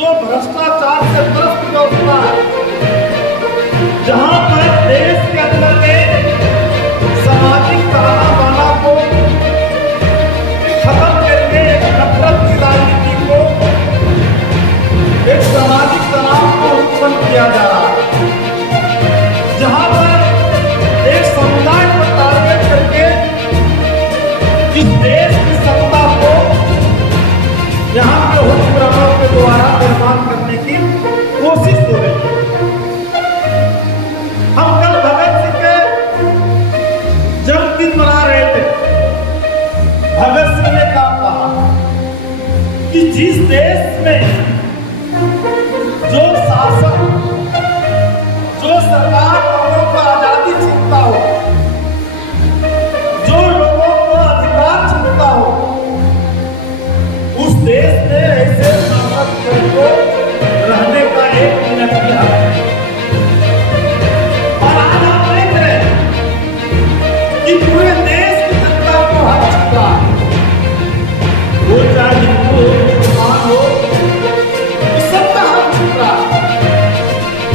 जो भ्रष्टाचार से त्रस्त व्यवस्था, जहां पर देश के अंदर में सामाजिक तानाबाना को खत्म करके नफरत की राजनीति को, एक सामाजिक तनाव को उत्पन्न किया जा रहा है, जहां पर एक समुदाय को टारगेट करके इस देश की सत्ता को यहाँ के हुक्मरानों के द्वारा निर्माण करने की कोशिश हो रही है। हम कल भगत सिंह के जन्मदिन मना रहे थे। भगत सिंह ने कहा कि जिस देश में जो शासन, जो सरकार लोगों को आजादी छीनता हो, जो लोगों को अधिकार छीनता हो, उस देश में ऐसे शासक को रहने का एक मिनट भी हक नहीं। और आज आप देख रहे हैं कि पूरे देश की जनता को हक चुका है, वो चाहे हिंदू हो, मुसलमान हो, सबका हक चुका है,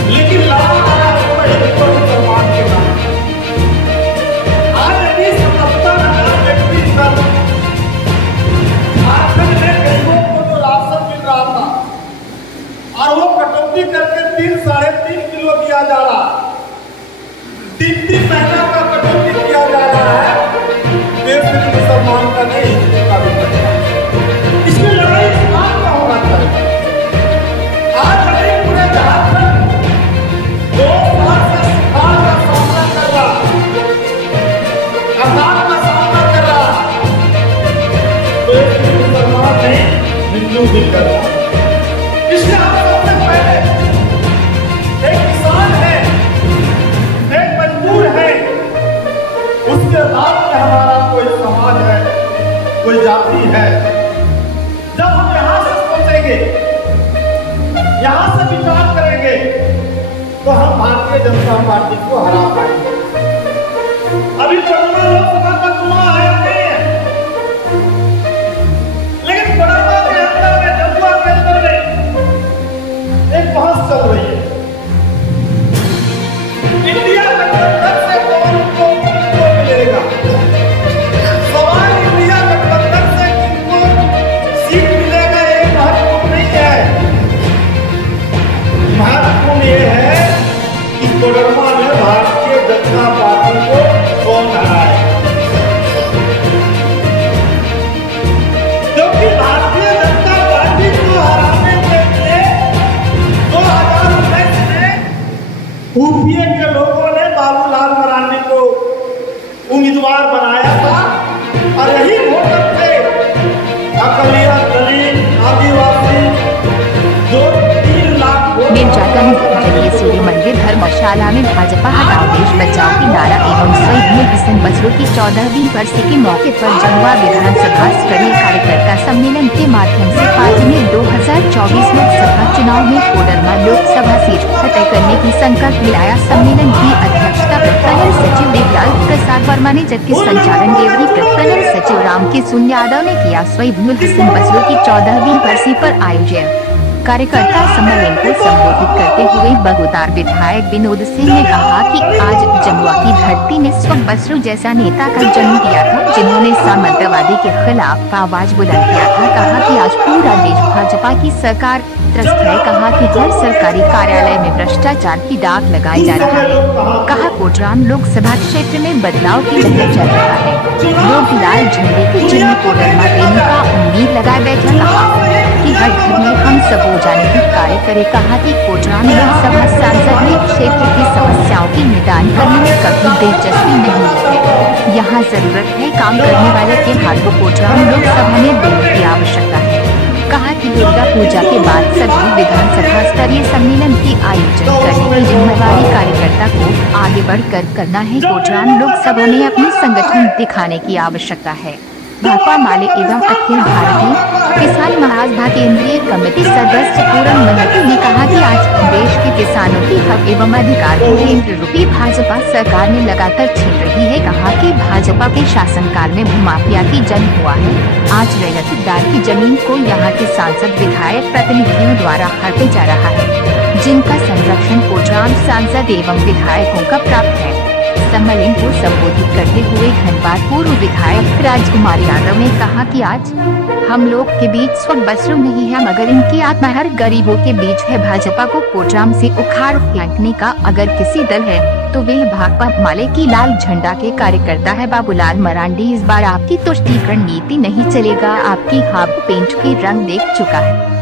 लेकिन लड़ा आया हुआ हिंदू मुसलमान के नाम। आज यदि 77,000 व्यक्ति कल झारखंड में गरीबों को जो राशन मिल रहा था और वो कटौती करके 3-3.5 किलो दिया जा रहा, 3 महीना का कटौती किया जा रहा है, देश में मुसलमान का नहीं, हिंदू का भी करता है। इसमें लड़ाई समाज का होना चाहिए। आज हमें पूरे झारखंड 2 साल से सुखाड़ का सामना कर रहा, अकाल का सामना कर रहा, तो मुसलमान नहीं, हिंदू भी कर रहा। इसलिए हम सबसे पहले एक किसान है, एक मजदूर है, उसके बाद में हमारा कोई समाज है, कोई जाति है। जब हम यहाँ से सोचेंगे, यहाँ से विचार करेंगे, तो हम भारतीय जनता पार्टी को हरा पाएंगे। अभी कोरोना लोकसभा का चुनाव आया नहीं है, लेकिन कोरोना के अंदर में, जमुआ के अंदर में एक बहस चल रही है। इंडिया गठबंधन से कौन को मिलेगा? सवाल इंडिया गठबंधन से किनको सीट मिलेगा ये महत्वपूर्ण नहीं है। महत्वपूर्ण ये है कि कोडरमा में भारतीय जनता पार्टी को कौन हराए, क्योंकि भारतीय जनता पार्टी को हराने के लिए 2019 में यूपीए के लोगों ने बाबूलाल मरांडी को उम्मीदवार बनाया था, और यही वोटर थे अकलिया, दलित, आदिवासी, जो 3 लाख जलीय सूर्य मंदिर धर्मशाला में भाजपा हटाओ देश बचाओ की नारा एवं शहीद हुसैन बसरू की 14वीं बरसी के मौके पर जमुआ विधानसभा स्तरीय कार्यकर्ता सम्मेलन के माध्यम से पार्टी ने 2024 लोकसभा चुनाव में कोडरमा लोकसभा सीट फतेह करने की संकल्प लिया। सम्मेलन की अध्यक्षता प्रखंड सचिव देवलाल प्रसाद वर्मा ने, जबकि संचालन देवरी प्रखंड सचिव रामकिशुन यादव ने किया। शहीद हुसैन बसरू की 14वीं बरसी पर आयोजित कार्यकर्ता सम्मेलन को संबोधित करते हुए बगोदार विधायक विनोद सिंह ने कहा कि आज जमुआ की धरती ने स्वयं बसरू जैसा नेता का जन्म दिया था, जिन्होंने सामंतवादी के खिलाफ आवाज बुलंद किया था। कहा कि आज पूरा देश भाजपा की सरकार त्रस्त है। कहा कि हर सरकारी कार्यालय में भ्रष्टाचार की दाग लगाई जा रहा है। कहा कोडरमा लोकसभा क्षेत्र में बदलाव की लहर चल रहा है, लोग लाल झंडे के चिन्ह कोडरमा देने का उम्मीद लगाए बैठे। कहा कि हर घर में हम सब राजनीतिक कार्य करे। कहा कि कोडरमा लोकसभा सांसद ने क्षेत्र की समस्याओं की निदान करने में कभी दिलचस्पी नहीं है। यहाँ जरूरत है काम करने वाले के हाथों। कोडरमा लोकसभा में बिल की आवश्यकता है। कहा कि दुर्गा पूजा के बाद सभी विधानसभा स्तरीय सम्मेलन की आयोजन करने की जिम्मेवारी कार्यकर्ता को आगे बढ़कर करना है। कोडरमा लोकसभा में अपनी संगठन दिखाने की आवश्यकता है। भाकपा माले एवं अखिल भारतीय किसान महासभा केंद्रीय कमेटी सदस्य पूरन महतो ने कहा कि आज देश के किसानों की हक एवं अधिकार को केंद्र रूपी भाजपा सरकार ने लगातार छीन रही है। कहा कि भाजपा के शासनकाल में भूमाफिया की जन्म हुआ है। आज रैयतदार की जमीन को यहाँ के सांसद विधायक प्रतिनिधियों द्वारा हड़पे जा रहा है, जिनका संरक्षण कोचाम सांसद एवं विधायकों का प्राप्त है। सम्मेलन को संबोधित करते हुए धनबाद पूर्व विधायक राजकुमार यादव ने कहा कि आज हम लोग के बीच स्व बसरू नहीं है, मगर इनकी आत्मा हर गरीबों के बीच है। भाजपा को कोचाम से उखाड़ फेंकने का अगर किसी दल है तो वह भाकपा माले की लाल झंडा के कार्यकर्ता है। बाबूलाल मरांडी, इस बार आपकी तुष्टीकरण नीति नहीं चलेगा, आपकी हाफ पेंट की रंग देख चुका है।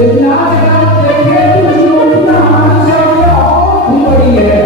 लेकिन आज अगर आप देखें तो जो उतना हादसा और भी बड़ी है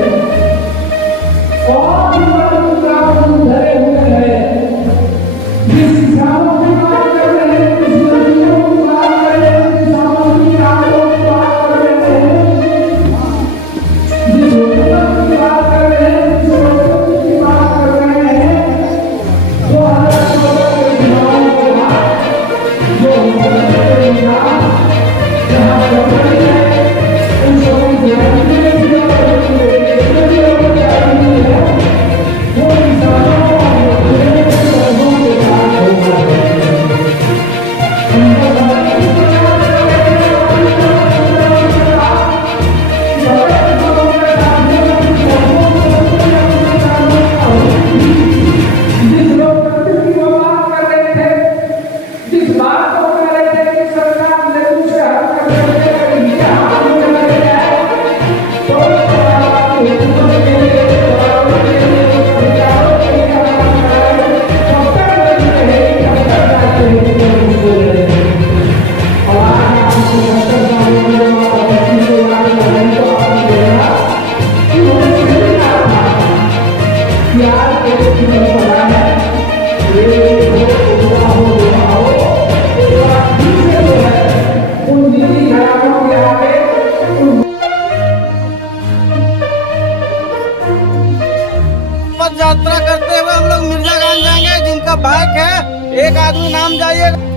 आदमी नाम जाइएगा।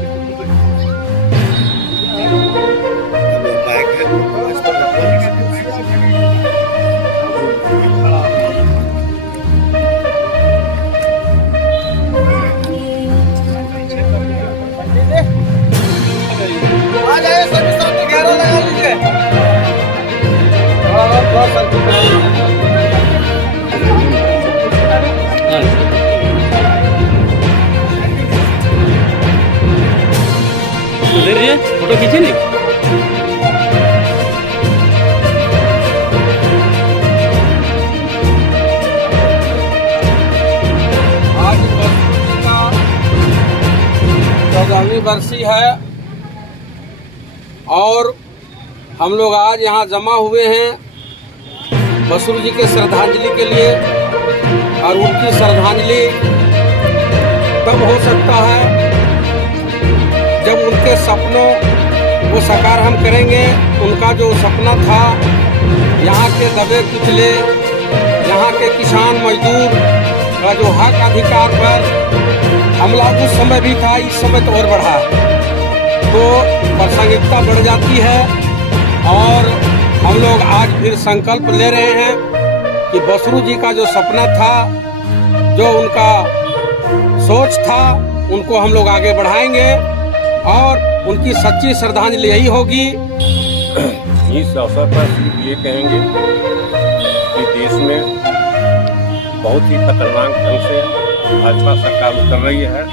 आ जाइए सभी साथ घेरा लगा लीजिए। फोटो खींचे नहीं। आज बसरू का 14वीं बरसी है और हम लोग आज यहाँ जमा हुए हैं बसरू जी के श्रद्धांजलि के लिए। और उनकी श्रद्धांजलि तब हो सकता है जब उनके सपनों को साकार हम करेंगे। उनका जो सपना था यहाँ के दबे कुचले, यहाँ के किसान मजदूर का जो हक अधिकार पर हमला उस समय भी था, इस समय तो और बढ़ा, तो प्रासंगिकता बढ़ जाती है। और हम लोग आज फिर संकल्प ले रहे हैं कि बसरू जी का जो सपना था, जो उनका सोच था, उनको हम लोग आगे बढ़ाएंगे और उनकी सच्ची श्रद्धांजलि यही होगी। इस अवसर पर सिर्फ ये कहेंगे कि देश में बहुत ही खतरनाक ढंग से भाजपा सरकार उतर रही है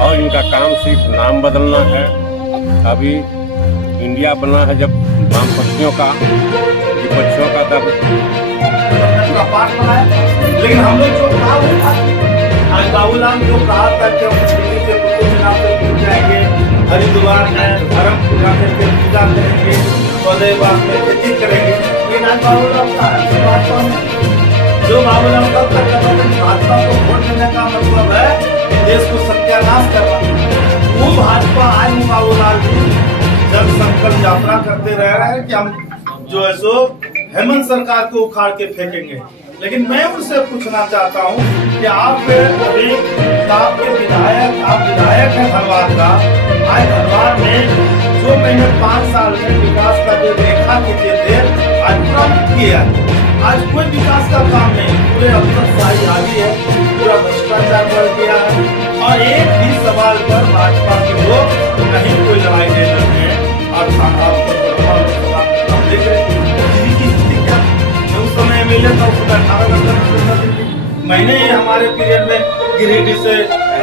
और इनका काम सिर्फ नाम बदलना है। अभी इंडिया बना है जब वामपंथियों का, विपक्षियों का दब पाठ बना है, लेकिन हम लोग जो कहा वो था। आज बाबूलाल जो कहा था कि हम दिल्ली के कुतुब मीनार से पूछ जाएंगे, हरिद्वार में धर्म पूजा करके पूजा करेंगे, सौदेबाग में खेती करेंगे, लेकिन आज बाबूलाल का भाजपा में जो बाबूलाल का भाजपा को वोट देने का मतलब है कि देश को सत्यानाश करना। वो भाजपा आज बाबूलाल जी जब संकल्प यात्रा करते रह रहे हैं कि हम जो है सो हेमंत सरकार को उखाड़ के फेंकेंगे। लेकिन मैं उनसे पूछना चाहता हूं कि आप अभी आपके विधायक, आप विधायक हैं धनबाद का, आज धनबाद में जो मैंने 5 साल में विकास का जो रेखा खींचे थे आज पूरा किया। आज कोई विकास का काम नहीं, पूरे अफसरशाही आ गई है, पूरा भ्रष्टाचार बढ़ गया है और एक भी सवाल पर भाजपा के लोग कहीं कोई लड़ाई नहीं लड़ते हैं। और देख रहे की स्थिति क्या, उस समय एमएलए था, उसमें 18 घंटा मैंने ही हमारे पीरियड में गिरिडीह से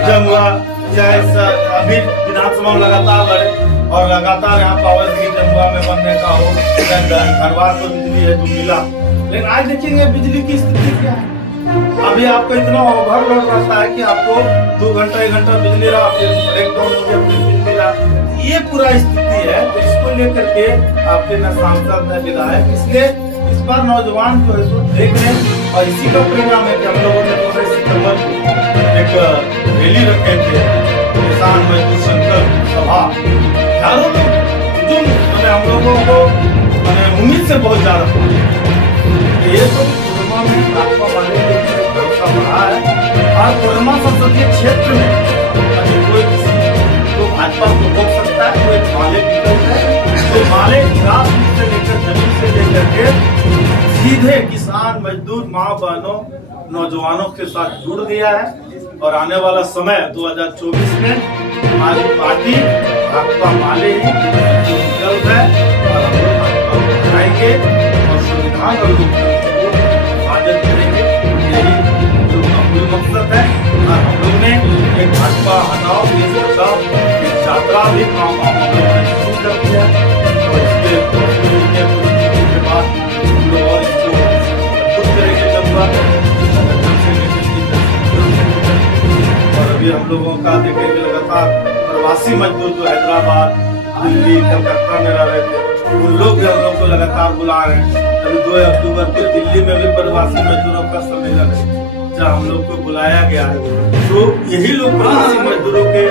जमुआ, चाहे अभी विधानसभा लगातार लड़े और लगातार यहाँ पावर ग्रिड जमुआ में बनने का हो, धनबाद को बिजली है जो मिला। लेकिन आज देखेंगे बिजली की स्थिति क्या है। अभी आपको इतना ओवरलोड रहता है कि आपको 2 घंटा 1 घंटा बिजली रहा, फिर ब्रेकडाउन हो गया, फिर बिजली रहा। ये पूरा स्थिति है, तो इसको लेकर के आपके न सांसद न विधायक, इसलिए इस बार नौजवान जो है सो देख रहे हैं। और इसी का परिणाम है कि हम लोगों ने 2 सितंबर को एक रैली रखे थे, किसान मजदूर संकल्प सभा। हजारों लोग जो हम लोगों को उम्मीद से बहुत ज्यादा ये तो कोरमा में भाजपा वाले भरोसा बढ़ा है। और कोरमा संसदीय क्षेत्र में अभी कोई किसी तो भाजपा को रोक सकता है, कोई माले विकल्प है तो माले ग्रासरूट से लेकर जमीन से लेकर के सीधे किसान मजदूर माँ बहनों नौजवानों के साथ जुड़ दिया है। और आने वाला समय 2024 में हमारी पार्टी भाजपा माले ही विकल्प है और हम लोग भाजपा को बनाएंगे और संविधान और लोकतंत्र को हिफाजत करेंगे। यही लोग का मूल मकसद है। और हम लोग ने एक भाजपा हटाओ देश बचाओ एक यात्रा भी गाँव शुरू कर दिया और इसके बाद हम लोग और इसको मजबूत करेंगे जमुआ और अभी हम लोगों का देखेंगे लगातार प्रवासी मजदूर जो हैदराबाद, दिल्ली, कलकत्ता में रह रहे थे, उन लोग भी हम लोग को लगातार बुला रहे हैं। अभी 2 अक्टूबर को दिल्ली में भी प्रवासी मजदूरों का सम्मेलन है जहाँ हम लोग को बुलाया गया है। तो यही लोग प्रवासी मजदूरों के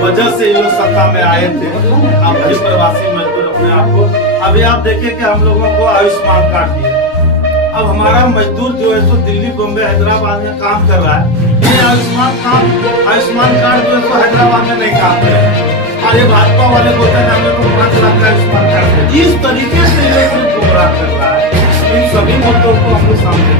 वजह से ये लोग सत्ता में आए थे। अब वही प्रवासी मजदूर अपने आप को, अभी आप देखें कि हम लोगों को आयुष्मान कार्ड दिया, अब हमारा मजदूर जो है सो दिल्ली, बॉम्बे, हैदराबाद में काम कर रहा है। ये आयुष्मान कार्ड जो है सो हैदराबाद में नहीं काम कर रहा है। और ये भाजपा वाले बोलते हैं हमने को 5 लाख का आयुष्मान कार्ड है। इस तरीके से ये गुमराह कर रहा है। इन सभी मुद्दों को हम लोग सामने